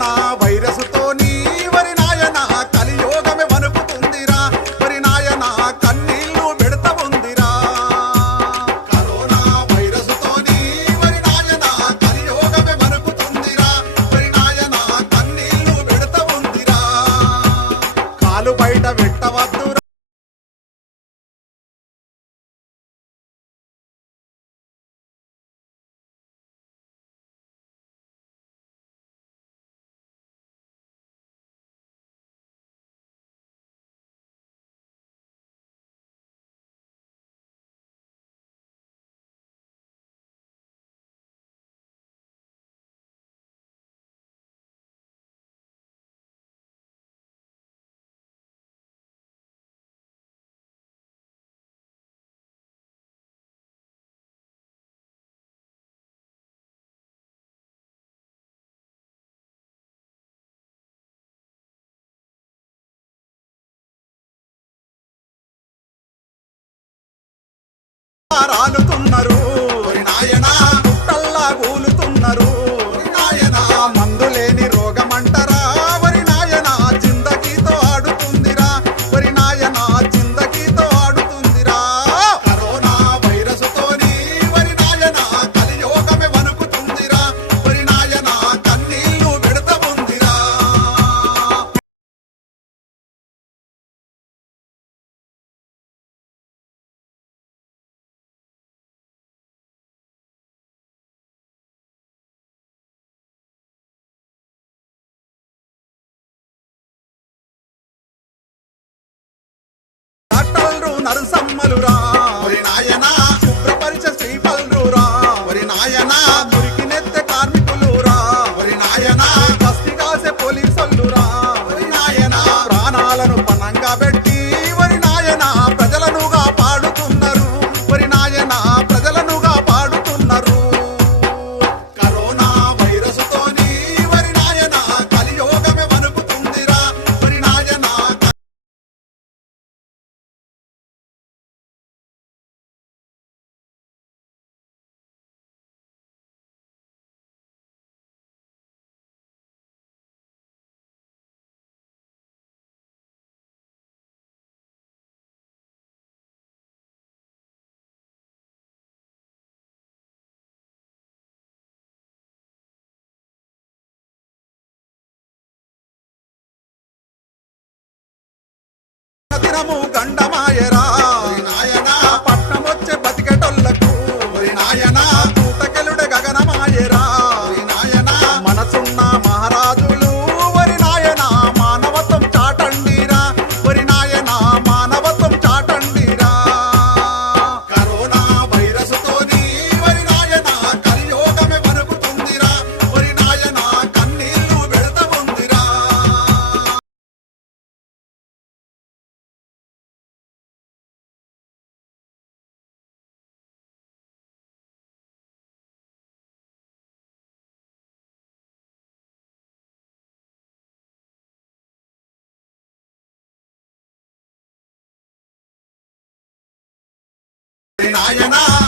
corona వైరసుతోని వరి నాయన కలియోగమే వణుకుతుందిరా వరి నాయన కన్నీళ్లు పెడత ఉందిరా కరోనా వైరసుతోని వరి నాయన కలియోగమే వణుకుతుందిరా వరి నాయన కన్నీళ్లు పెడత ఉందిరా కాలు బయట పెట్టవద్దురా రాలుతున్నారు వరి నాయన పుట్టల్లా కూలుతున్నారు వరి నాయన మందు లేని రోగమంటరా వరి నాయన జిందగీతో ఆడుతుందిరా వరి నాయన జిందగీతో ఆడుతుందిరా కరోనా వైరసుతోని వరి నాయన కలియోగమే వణుకుతుందిరా వరి నాయన కన్నీళ్లు పెడత ఉందిరా నరుసమ్మలురా వరి నాయన శుభ్రపరిచే శ్రీఫలురా వరి నాయన మురికి నెత్తే కార్మికులురా వరి నాయన కస్తి కాసే పోలీసులురా వరి నాయన ప్రాణాలను పణంగా పెట్టి వరి నాయన ప్రజలనుగా పాడుతున్నారు వరి నాయన ప్రజలనుగా పాడుతున్నారు కరోనా వైరసుతోని వరి నాయన కలియోగమే వణుకుతుందిరా వరి నాయన దినము గండమాయరా వరి నాయన పట్నమొచ్చే బతికెటోళ్లకు వరి నాయన పూటకెలుడ గగనమాయరా వరి నాయన మనసున్న మహారాజులు వరి నాయన మానవత్వం చాటండిరా వరి నాయన మానవత్వం చాటండిరా కరోనా వైరసుతోని వరి నాయన కలియోగమే వణుకుతుందిరా వరి నాయన కన్నీళ్లు పెడత ఉందిరా నాయనా